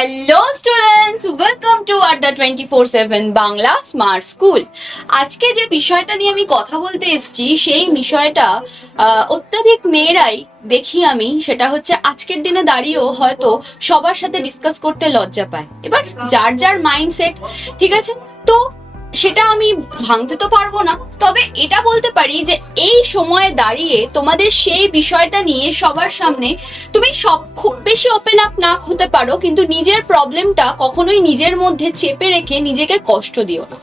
Hello students welcome to Adda twenty four seven Bangla smart school আজকে যে বিষয়টা নিয়ে আমি কথা বলতে এসেছি, সেই বিষয়টা অত্যাধিক মেয়েরাই দেখি আমি, সেটা হচ্ছে আজকের দিনে দাঁড়িয়েও হয়তো সবার সাথে ডিসকাস করতে লজ্জা পায়। এবার যার যার মাইন্ডসেট ঠিক আছে? তো সেটা আমি ভাঙতে তো পারব না। তবে এটা বলতে পারি যে এই সময়ে দাঁড়িয়ে তোমাদের সেই বিষয়টা নিয়ে সবার সামনে তুমি সব খুব বেশি ওপেন আপ না হতে পারো, কিন্তু নিজের প্রবলেমটা কখনোই নিজের মধ্যে চেপে রেখে নিজেকে কষ্ট দিও না।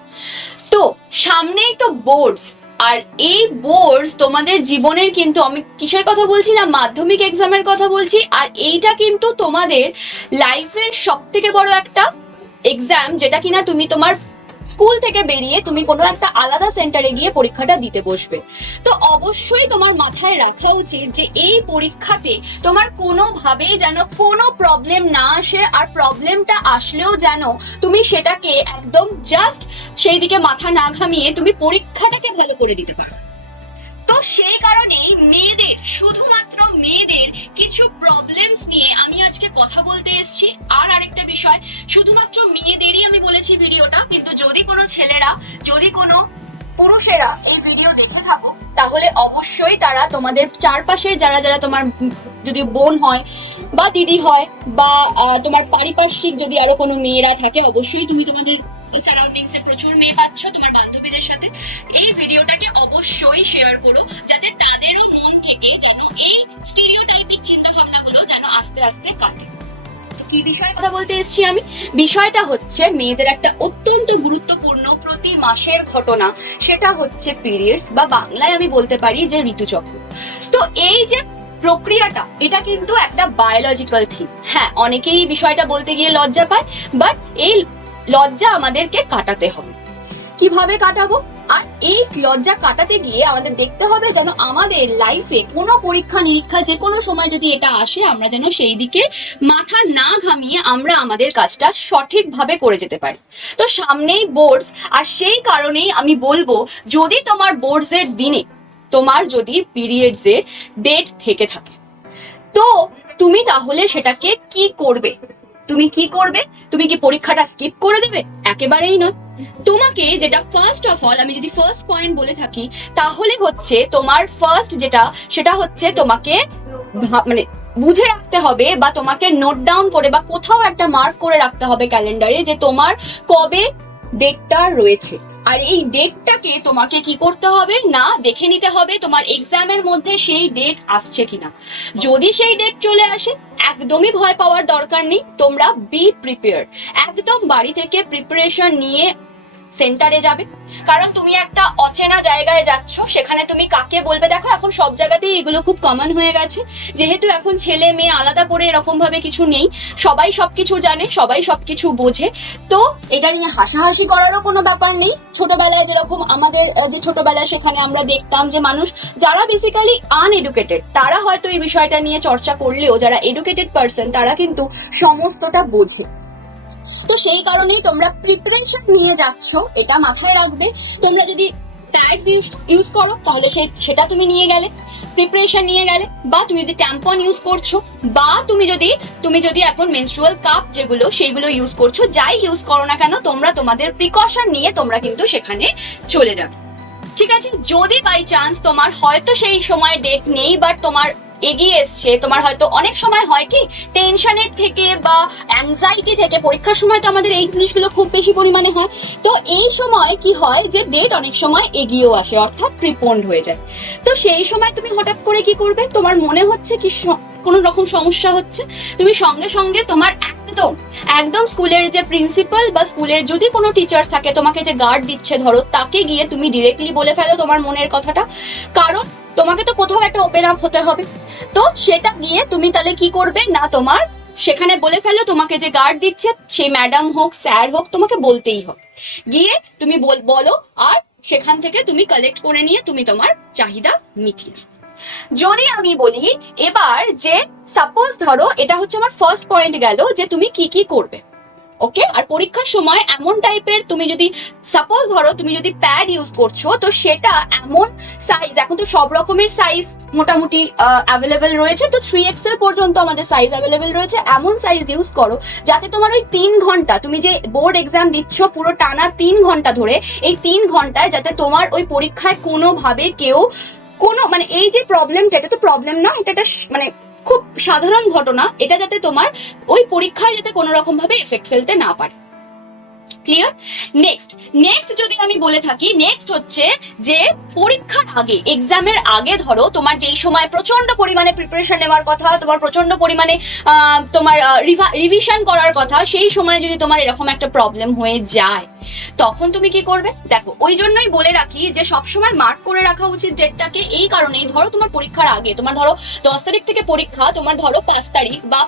তো সামনেই তো বোর্ডস আর এই বোর্ডস তোমাদের জীবনের কিন্তু আমি কিসের কথা বলছি না, মাধ্যমিক এক্সামের কথা বলছি, আর এইটা কিন্তু তোমাদের লাইফের সব থেকে বড় একটা এক্সাম যেটা কিনা তুমি তোমার স্কুল থেকে বেরিয়ে তুমি কোনো একটা আলাদা সেন্টারে গিয়ে পরীক্ষাটা দিতে বসবে। তো অবশ্যই তোমার মাথায় রাখা উচিত যে এই পরীক্ষাতে তোমার কোনোভাবেই যেন কোনো প্রবলেম না আসে আর প্রবলেমটা আসলেও যেন তুমি সেটাকে একদম জাস্ট সেই দিকে মাথা না ঘামিয়ে তুমি পরীক্ষাটাকে ভালো করে দিতে পারো। তো সেই কারণেই মেয়েদের, শুধুমাত্র মেয়েদের কিছু প্রবলেমস নিয়ে আমি আজকে কথা বলতে এসেছি। আর আরেকটা বিষয়, শুধুমাত্র মেয়েদেরই আমি বলেছি ভিডিওটা, কিন্তু যদি কোনো ছেলেরা, যদি কোনো পুরুষেরা এই ভিডিও দেখে থাকো তাহলে অবশ্যই তারা তোমাদের চারপাশের যারা যারা তোমার যদি বোন হয়, বা দিদি হয়, বা তোমার পারিপার্শ্বিক যদি আরও কোনো মেয়েরা থাকে, অবশ্যই তুমি তোমাদের সারাউন্ডিংস প্রচুর মেয়ে পাচ্ছ, তোমার বান্ধবীদের সাথে। এই ভিডিওটাকে অবশ্যই শেয়ার করো, যাতে তাদেরও মন থেকে যেন এই স্টিরিওটাইপিক চিন্তা ভাবনাগুলো যেন আস্তে আস্তে কাটে। কি বিষয়ে কথা বলতে এসেছি আমি? বিষয়টা হচ্ছে মেয়েদের একটা অত্যন্ত গুরুত্বপূর্ণ প্রতি মাসের ঘটনা। সেটা হচ্ছে পিরিয়ডস বা বাংলায় আমি বলতে পারি যে ঋতুচক্র। তো এই যে প্রক্রিয়াটা, এটা কিন্তু একটা বায়োলজিক্যাল থিং হ্যাঁ অনেকেই বিষয়টা বলতে গিয়ে লজ্জা পায় বাট এই লজ্জা আমাদেরকে কাটাতে হবে। কীভাবে কাটাবো? আর এই লজ্জা কাটাতে গিয়ে আমাদের দেখতে হবে যেন আমাদের লাইফে কোনো পরীক্ষা নিরীক্ষা যে কোনো সময় যদি এটা আসে, আমরা যেন সেই দিকে মাথা না ঘামিয়ে আমরা আমাদের কাজটা সঠিকভাবে করে যেতে পারি। তো সামনেই বোর্ডস আর সেই কারণেই আমি বলব, যদি তোমার বোর্ডস এর দিনে তোমার যদি পিরিয়ডস এর ডেট থেকে থাকে, তো তুমি তাহলে সেটাকে কি করবে? তুমি কি করবে? তুমি কি পরীক্ষাটা স্কিপ করে দেবে? একেবারেই নয়। তোমাকে যেটা ফার্স্ট অফ অল আমি যদি ফার্স্ট পয়েন্ট বলে থাকি, তাহলে হচ্ছে তোমার ফার্স্ট যেটা, সেটা হচ্ছে তোমাকে মানে বুঝে রাখতে হবে বা তোমাকে নোট ডাউন করে বা কোথাও একটা মার্ক করে রাখতে হবে ক্যালেন্ডারে যে তোমার কবে ডেটটা রয়েছে। আর এই ডেটটাকে তোমাকে কি করতে হবে? না, দেখে নিতে হবে তোমার এক্সামের মধ্যে সেই ডেট আসছে কিনা। যদি সেই ডেট চলে আসে, একদমই ভয় পাওয়ার দরকার নেই, তোমরা বি প্রিপেয়ার একদম বাড়ি থেকে প্রিপারেশন নিয়ে সেন্টারে যাবে। কারণ তুমি একটা অচেনা জায়গায় যাচ্ছ, সেখানে তুমি কাকে বলবে? দেখো, এখন সব জায়গাতেই এগুলো খুব কমন হয়ে গেছে। যেহেতু এখন ছেলে মেয়ে আলাদা করে এরকম ভাবে কিছু নেই, সবাই সবকিছু জানে, সবাই সবকিছু বোঝে। তো এটা নিয়ে হাসাহাসি করারও কোনো ব্যাপার নেই। ছোটবেলায় যেরকম আমাদের যে ছোটবেলায় সেখানে আমরা দেখতাম যে মানুষ, যারা বেসিক্যালি আনএডুকেটেড তারা হয়তো এই বিষয়টা নিয়ে চর্চা করলেও, যারা এডুকেটেড পার্সন তারা কিন্তু সমস্তটা বোঝে। তো সেই কারণেই তোমরা প্রিপারেশন নিয়ে যাচ্ছ, এটা মাথায় রাখবে। তোমরা যদি প্যাডস ইউজ করো, তাহলে সেটা তুমি নিয়ে গেলে প্রিপারেশন নিয়ে গেলে, বা তুমি যদি ট্যাম্পন ইউজ করছ, বা তুমি যদি তুমি যদি এখন মেনস্ট্রুয়াল কাপ যেগুলো, সেইগুলো ইউজ করছ, যাই ইউজ করো না কেন, তোমরা তোমাদের প্রিকশন নিয়ে তোমরা কিন্তু সেখানে চলে যাবে। ঠিক আছে? যদি বাই চান্স তোমার হয়তো সেই সময় ডেট নেই বাট তোমার এগিয়ে এসছে। তোমার হয়তো অনেক সময় হয় কি টেনশনের থেকে বা অ্যাংজাইটি থেকে পরীক্ষার সময় তো আমাদের এই জিনিসগুলো খুব বেশি পরিমাণে হয়। তো এই সময় কি হয় যে ডেট অনেক সময় এগিয়েও আসে, অর্থাৎ প্রিপন্ড হয়ে যায়। তো সেই সময় তুমি হঠাৎ করে কি করবে? তোমার মনে হচ্ছে কি কোনো রকম সমস্যা হচ্ছে? তুমি সঙ্গে সঙ্গে তোমার একদম একদম স্কুলের যে প্রিন্সিপাল বা স্কুলের যদি কোনো টিচার্স থাকে, তোমাকে যে গার্ড দিচ্ছে, ধরো, তাকে গিয়ে তুমি ডিরেক্টলি বলে ফেলো তোমার মনের কথাটা। কারণ তোমাকে তো কোথাও একটা ওপেন আপ হতে হবে। তো সেটা গিয়ে তুমি তাহলে কি করবে? না, তোমার সেখানে বলে ফেলো, তোমাকে যে গার্ড দিচ্ছে, সেই ম্যাডাম হোক স্যার হোক, তোমাকে বলতেই হবে। গিয়ে তুমি বলো আর সেখান থেকে তুমি কালেক্ট করে নিয়ে তুমি তোমার চাহিদা মিটিয়ে যদি আমি বলি, এবার যে সাপোজ ধরো, এটা হচ্ছে আমার ফার্স্ট পয়েন্ট গেল যে তুমি কি কি করবে। ওকে আর পরীক্ষার সময় এমন টাইপের তুমি যদি সাপোজ ধরো তুমি যদি প্যাড ইউজ করছ, তো সেটা এমন সাইজ এখন তো সব রকমের সাইজ মোটামুটি অ্যাভেলেবেল রয়েছে, তো থ্রি এক্সেল পর্যন্ত আমাদের সাইজ অ্যাভেলেবেল রয়েছে, এমন সাইজ ইউজ করো যাতে তোমার ওই তিন ঘণ্টা, তুমি যে বোর্ড এক্সাম দিচ্ছ পুরো টানা তিন ঘণ্টা ধরে, এই তিন ঘন্টায় যাতে তোমার ওই পরীক্ষায় কোনোভাবে কেউ কোনো মানে এই যে প্রবলেমটা এটা তো প্রবলেম না এটা মানে খুব সাধারণ ঘটনা, এটা যাতে তোমার ওই পরীক্ষায় যাতে কোনো রকম ভাবে এফেক্ট ফেলতে না পারে। ক্লিয়ার নেক্সট নেক্সট যদি আমি বলে থাকি নেক্সট হচ্ছে যে পরীক্ষার আগে এক্সামের আগে ধরো, তোমার যেই সময় প্রচণ্ড পরিমাণে প্রিপারেশন নেওয়ার কথা, তোমার প্রচণ্ড পরিমাণে তোমার রিভিশন করার কথা, সেই সময় যদি তোমার এরকম একটা প্রবলেম হয়ে যায় তখন তুমি কি করবে? দেখো, ওই জন্যই বলে রাখি যে সবসময় মার্ক করে রাখা উচিত ডেটটাকে এই কারণেই ধরো তোমার পরীক্ষার আগে, তোমার ধরো দশ তারিখ থেকে পরীক্ষা, তোমার ধরো পাঁচ তারিখ বা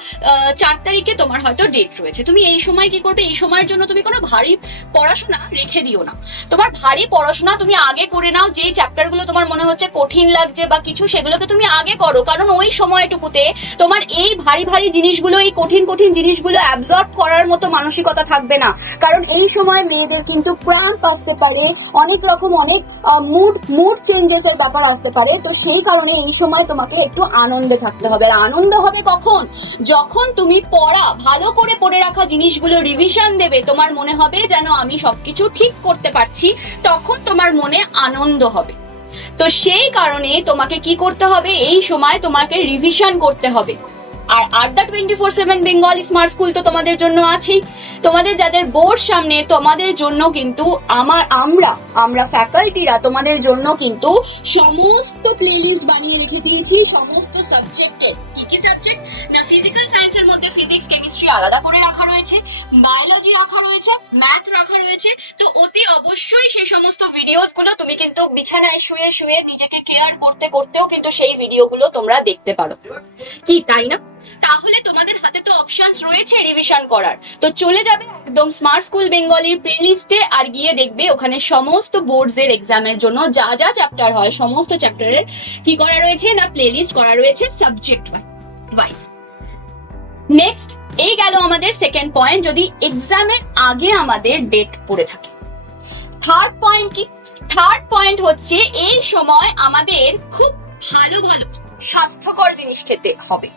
চার তারিখে তোমার হয়তো ডেট রয়েছে। তুমি এই সময় কি করবে? এই সময়ের জন্য তুমি কোনো ভারী পড়াশোনা রেখে দিও না। তোমার ভারী পড়াশোনা তুমি আগে করে নাও। যেই চ্যাপ্টারগুলো তোমার মনে হচ্ছে কঠিন লাগছে বা কিছু, সেগুলোকে তুমি আগে করো। কারণ ওই সময়টুকুতে তোমার এই ভারী ভারী জিনিসগুলো, এই কঠিন কঠিন জিনিসগুলো অ্যাবজর্ব করার মতো মানসিকতা থাকবে না। কারণ এই সময় মেয়েদের কিন্তু ক্র্যাম্প আসতে পারে, অনেক রকম অনেক মুড মুড চেঞ্জেস এর ব্যাপার আসতে পারে। তো সেই কারণে এই সময় তোমাকে একটু আনন্দে থাকতে হবে। আর আনন্দ হবে কখন? যখন তুমি পড়া, ভালো করে পড়ে রাখা জিনিসগুলো রিভিশন দেবে, তোমার মনে হবে যেন আমি সবকিছু ঠিক করতে পারছি, তখন তোমার মনে আনন্দ হবে। তো সেই কারণে তোমাকে কি করতে হবে? এই সময় তোমাকে রিভিশন করতে হবে। আর Adda twenty four seven Bengal smart school তো তোমাদের জন্য আছেই। তোমাদের যাদের বোর্ড সামনে, তোমাদের জন্য কিন্তু আমার, আমরা আমরা ফ্যাকাল্টিরা তোমাদের জন্য কিন্তু সমস্ত প্লেলিস্ট বানিয়ে রেখে দিয়েছি, সমস্ত সাবজেক্টের কি কি সাবজেক্ট না ফিজিক্যাল সায়েন্সের মধ্যে ফিজিক্স কেমিস্ট্রি আলাদা করে রাখা রয়েছে বায়োলজি রাখা রয়েছে ম্যাথ রাখা রয়েছে। তো অতি অবশ্যই সেই সমস্ত ভিডিওসগুলো তুমি কিন্তু বিছানায় শুয়ে শুয়ে নিজেকে কেয়ার করতে, করতেও কিন্তু সেই ভিডিওগুলো তোমরা দেখতে পারো। কি, তাই না? তাহলে তোমাদের হাতে তো অপশনস রয়েছে রিভিশন করার। তো চলে যাবে একদম স্মার্ট স্কুল বেঙ্গলির প্লেলিস্টে আর গিয়ে দেখবে ওখানে সমস্ত বোর্ডস এর এক্সামের জন্য যা যা চ্যাপ্টার হয়, সমস্ত চ্যাপ্টারের কি করা রয়েছে না প্লেলিস্ট করা রয়েছে সাবজেক্ট ওয়াইজ নেক্সট এই গেল আমাদের সেকেন্ড পয়েন্ট যদি এক্সামের আগে আমাদের ডেট পড়ে থাকে। থার্ড পয়েন্ট কি? থার্ড পয়েন্ট হচ্ছে এই সময় আমাদের খুব ভালো ভালো স্বাস্থ্যকর জিনিস খেতে হবে।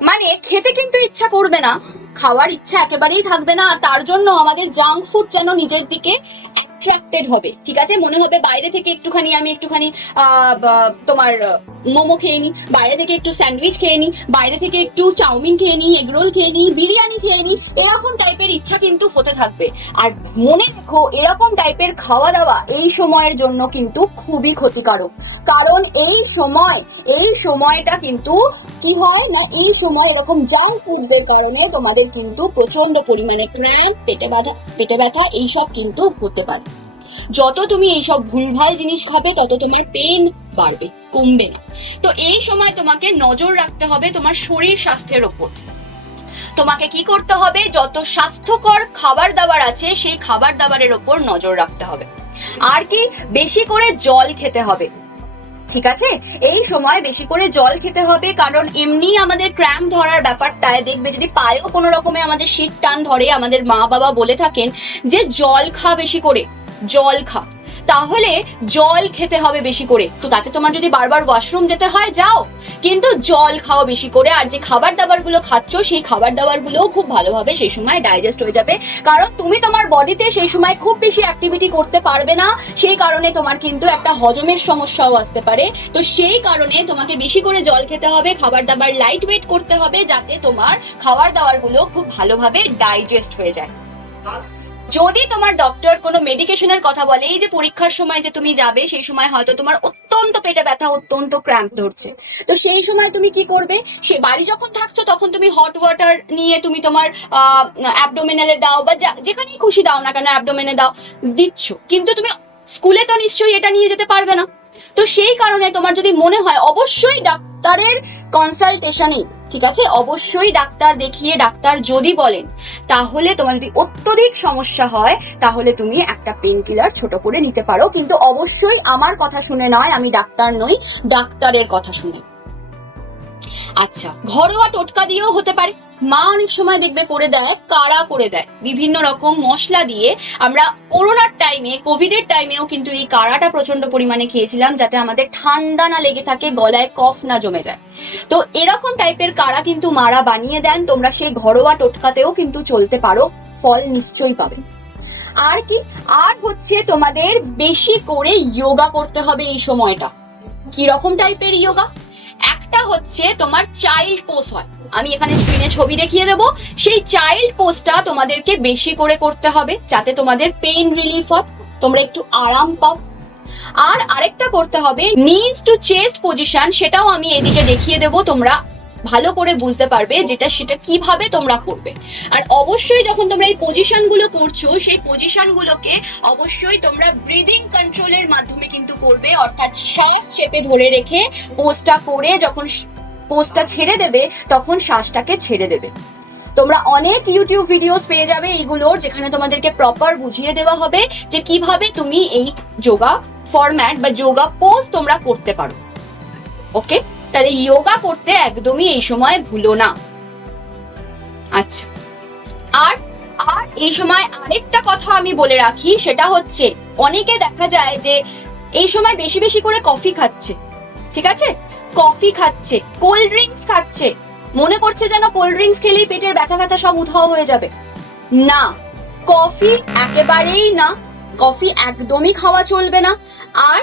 মানে খেতে কিন্তু ইচ্ছা করবে না। খাওয়ার ইচ্ছা একেবারেই থাকবে না, আর তার জন্য আমাদের জাঙ্ক ফুড যেন নিজের দিকে অ্যাট্রাক্টেড হবে, ঠিক আছে? মনে হবে বাইরে থেকে একটুখানি আমি একটুখানি তোমার মোমো খেয়ে নিই বাইরে থেকে একটু স্যান্ডউইচ খেয়ে নিই বাইরে থেকে একটু চাউমিন খেয়ে নিই এগরোল খেয়ে নিই বিরিয়ানি খেয়ে নিই এরকম টাইপের ইচ্ছা কিন্তু হতে থাকবে। আর মনে রেখো, এরকম টাইপের খাওয়া দাওয়া এই সময়ের জন্য কিন্তু খুবই ক্ষতিকারক। কারণ এই সময়, এই সময়টা কিন্তু কি হয় না, এই সময় এরকম জাঙ্ক ফুডস এর কারণে তোমাদের কিন্তু প্রচণ্ড পরিমাণে ক্র্যাম্প, পেটে ব্যথা পেটে ব্যথা, এইসব কিন্তু হতে পারে। যত তুমি এইসব ভুলভাল জিনিস খাবে, তত তোমার পেন বাড়বে, কমবে না। তো এই সময় তোমাকে নজর রাখতে হবে তোমার শরীর স্বাস্থ্যের ওপর। তোমাকে কি করতে হবে? যত স্বাস্থ্যকর খাবার দাবার আছে, সেই খাবার দাবারের ওপর নজর রাখতে হবে। আর কি? বেশি করে জল খেতে হবে। ঠিক আছে? এই সময় বেশি করে জল খেতে হবে, কারণ এমনি আমাদের ক্র্যাম ধরার ব্যাপারটায় দেখবে, যদি পায়েও কোনো রকমে আমাদের শীত টান ধরে, আমাদের মা বাবা বলে থাকেন যে জল খা বেশি করে। জল খা। তাহলে জল খেতে হবে বেশি করে। তো তাতে তোমার যদি বারবার ওয়াশরুম যেতে হয়, যাও। কিন্তু জল খাও বেশি করে। আর যে খাবার দাবারগুলো খাচ্ছ, সেই খাবার দাবারগুলো খুব ভালোভাবে সেই সময় ডাইজেস্ট হয়ে যাবে। কারণ তুমি তোমার বডিতে সেই সময় খুব বেশি অ্যাক্টিভিটি করতে পারবে না। সেই কারণে তোমার কিন্তু একটা হজমের সমস্যাও আসতে পারে। তো সেই কারণে তোমাকে বেশি করে জল খেতে হবে খাবার দাবার লাইট ওয়েট করতে হবে, যাতে তোমার খাবার দাবারগুলো খুব ভালোভাবে ডাইজেস্ট হয়ে যায়। যদি তোমার ডক্টর কোনো মেডিকেশনের কথা বলে, এই যে পরীক্ষার সময় যে তুমি যাবে, সেই সময় হয়তো তোমার অত্যন্ত পেটে ব্যথা, অত্যন্ত ক্র্যাম্প ধরছে। তো সেই সময় তুমি কি করবে? সে বাড়ি যখন থাকছো, তখন তুমি হট ওয়াটার নিয়ে তুমি তোমার অ্যাবডোমিনালে দাও বা যেখানেই খুশি দাও না কেন অ্যাবডোমেনে দাও, দিচ্ছ। কিন্তু তুমি স্কুলে তো নিশ্চয়ই এটা নিয়ে যেতে পারবে না। তো সেই কারণে তোমার যদি মনে হয়, অবশ্যই ডাক্তারের কনসালটেশনে ঠিক আছে? অবশ্যই ডাক্তার দেখিয়ে ডাক্তার যদি বলেন, তাহলে তোমার যদি অত্যধিক সমস্যা হয়, তাহলে তুমি একটা পেন কিলার ছোট করে নিতে পারো। কিন্তু অবশ্যই আমার কথা শুনে নয়, আমি ডাক্তার নই, ডাক্তারের কথা শুনে। আচ্ছা ঘরোয়া টোটকা দিয়েও হতে পারে। মা অনেক সময় দেখবে করে দেয় কাড়া করে দেয়। বিভিন্ন রকম মশলা দিয়ে আমরা করোনার টাইমে কোভিডের টাইমেও কিন্তু এই কাড়াটা প্রচণ্ড পরিমাণে খেয়েছিলাম যাতে আমাদের ঠান্ডা না লেগে থাকে, গলায় কফ না জমে যায়। তো এরকম টাইপের কাড়া কিন্তু মারা বানিয়ে দেন, তোমরা সেই ঘরোয়া টোটকাতেও কিন্তু চলতে পারো, ফল নিশ্চয়ই পাবে। আর কি, আর হচ্ছে তোমাদের বেশি করে যোগা করতে হবে এই সময়টা। কি রকম টাইপের যোগা একটা হচ্ছে তোমার চাইল্ড পোস হয়। আমি এখানে স্ক্রিনে ছবি দেখিয়ে দেব। সেই চাইল্ড পোস্টটা তোমাদেরকে বেশি করে করতে হবে, যাতে তোমাদের পেইন রিলিফ হয়। তোমরা একটু আরাম পাও। আর আরেকটা করতে হবে নিজ টু চেস্ট পজিশন সেটাও আমি এদিকে দেখিয়ে দেব। তোমরা ভালো করে বুঝতে পারবে যেটা সেটা কীভাবে তোমরা করবে। আর অবশ্যই যখন তোমরা এই পজিশনগুলো করছ, সেই পজিশন গুলোকে অবশ্যই তোমরা ব্রিদিং কন্ট্রোলের মাধ্যমে কিন্তু করবে। অর্থাৎ শ্বাস চেপে ধরে রেখে পোস্টটা করে যখন পোস্টটা ছেড়ে দেবে, তখন শ্বাসটাকে ছেড়ে দেবে। তোমরা অনেক ইউটিউব ভিডিওস পেয়ে যাবে এইগুলোর, যেখানে তোমাদেরকে প্রপার বুঝিয়ে দেওয়া হবে যে কীভাবে তুমি এই যোগা ফরম্যাট বা যোগা পোজ তোমরা করতে পারো। ওকে তাহলে যোগা করতে একদমই এই সময় ভুলো না। আচ্ছা। আর আর এই সময় আরেকটা কথা আমি বলে রাখি, সেটা হচ্ছে, অনেকে দেখা যায় যে এই সময় বেশি বেশি করে কফি খাচ্ছে। ঠিক আছে? কফি খাচ্ছে, কোল্ড ড্রিঙ্কস খাচ্ছে। মনে করছে যেন কোল্ড ড্রিঙ্কস খেলেই পেটের ব্যথা ব্যথা সব উধাও হয়ে যাবে। না, কফি একেবারেই না। কফি একদমই খাওয়া চলবে না। আর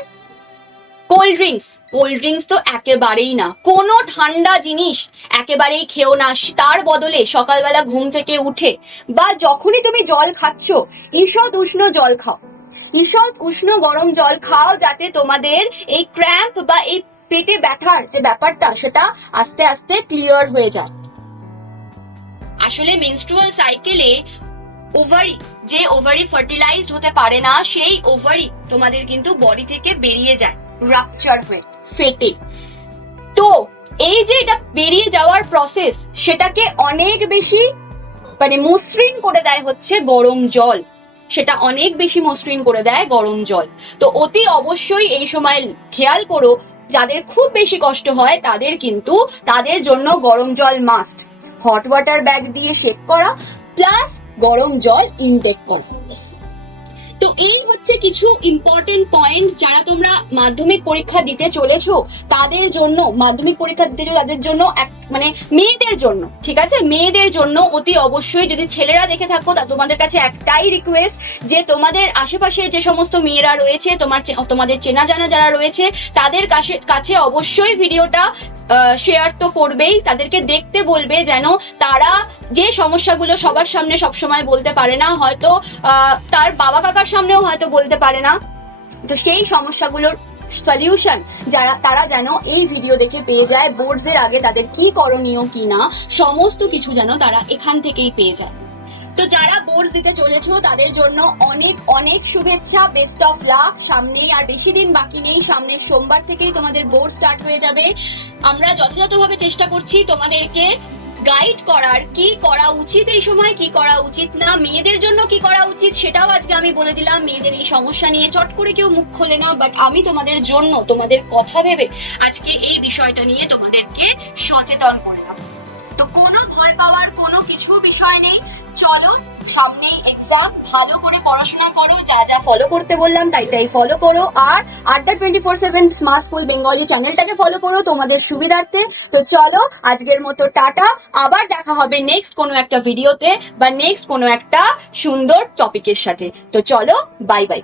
কোল্ড ড্রিঙ্কস কোল্ড ড্রিঙ্কস তো একেবারেই না। কোনো ঠান্ডা জিনিস একেবারেই খেও না। তার বদলে সকালবেলা ঘুম থেকে উঠে বা যখনই তুমি জল খাচ্ছ, ঈষৎ উষ্ণ জল খাও। ঈষৎ উষ্ণ গরম জল খাও যাতে তোমাদের এই ক্র্যাম্প বা এই পেটে ব্যথার যে ব্যাপারটা, সেটা আস্তে আস্তে ক্লিয়ার হয়ে যায়। আসলে মেনস্ট্রুয়াল সাইকেলে ওভারি যে ওভারি ফার্টিলাইজড হতে পারে না, সেই ওভারি তোমাদের কিন্তু বডি থেকে বেরিয়ে যায় রাপচার হয়ে, ফেটে। তো এই যে এটা বেরিয়ে যাওয়ার প্রসেস সেটাকে অনেক বেশি মানে মসৃণ করে দেয় হচ্ছে গরম জল। সেটা অনেক বেশি মসৃণ করে দেয় গরম জল। তো অতি অবশ্যই এই সময় খেয়াল করো যাদের খুব বেশি কষ্ট হয় তাদের কিন্তু তাদের জন্য গরম জল মাস্ট হট ওয়াটার ব্যাগ দিয়ে শেক করা প্লাস গরম জল ইনটেক করা। তো এই হচ্ছে কিছু ইম্পর্টেন্ট পয়েন্ট যারা তোমরা মাধ্যমিক পরীক্ষা দিতে চলেছো, তাদের জন্য, মাধ্যমিক পরীক্ষা দিতে তাদের জন্য এক মানে মেয়েদের জন্য, ঠিক আছে? মেয়েদের জন্য অতি অবশ্যই যদি ছেলেরা দেখে থাকো, তা তোমাদের কাছে একটাই রিকোয়েস্ট যে তোমাদের আশেপাশের যে সমস্ত মেয়েরা রয়েছে, তোমার তোমাদের চেনা জানা যারা রয়েছে, তাদের কাছে কাছে অবশ্যই ভিডিওটা শেয়ার তো করবেই। তাদেরকে দেখতে বলবে যেন তারা যে সমস্যাগুলো সবার সামনে সবসময় বলতে পারে না। হয়তো তার বাবা কাকার সামনেও হয়তো বলতে পারে না। তো সেই সমস্যাগুলোর সলিউশন যারা, তারা যেন এই ভিডিও দেখে পেয়ে যায় বোর্ডস এর আগে তাদের কি করণীয় কি না, সমস্ত কিছু যেন তারা এখান থেকেই পেয়ে যায়। তো যারা বোর্ডস দিতে চলেছো, তাদের জন্য অনেক অনেক শুভেচ্ছা বেস্ট অফ লাক সামনেই আর বেশি দিন বাকি নেই, সামনের সোমবার থেকেই তোমাদের বোর্ড স্টার্ট হয়ে যাবে। আমরা যথাযথভাবে চেষ্টা করছি তোমাদেরকে গাইড করার কি করা উচিত এই সময়, কি করা উচিত না, মেয়েদের জন্য কি করা উচিত সেটাও আজকে আমি বলে দিলাম। মেয়েদের এই সমস্যা নিয়ে চট করে কেউ মুখ খোলে না বাট আমি তোমাদের জন্য, তোমাদের কথা ভেবে আজকে এই বিষয়টা নিয়ে তোমাদেরকে সচেতন করলাম তো কোনো ভয় পাওয়ার কোনো কিছু বিষয় নেই। চলো সামনেই এক্সাম ভালো করে পড়াশোনা করো, যা যা ফলো করতে বললাম তাই তাই ফলো করো। আর Adda twenty four seven smart school Bengali চ্যানেলটাকে ফলো করো তোমাদের সুবিধার্থে। তো চলো, আজকের মতো টাটা। আবার দেখা হবে নেক্সট কোনো একটা ভিডিওতে বা নেক্সট কোনো একটা সুন্দর টপিকের সাথে। তো চলো বাই বাই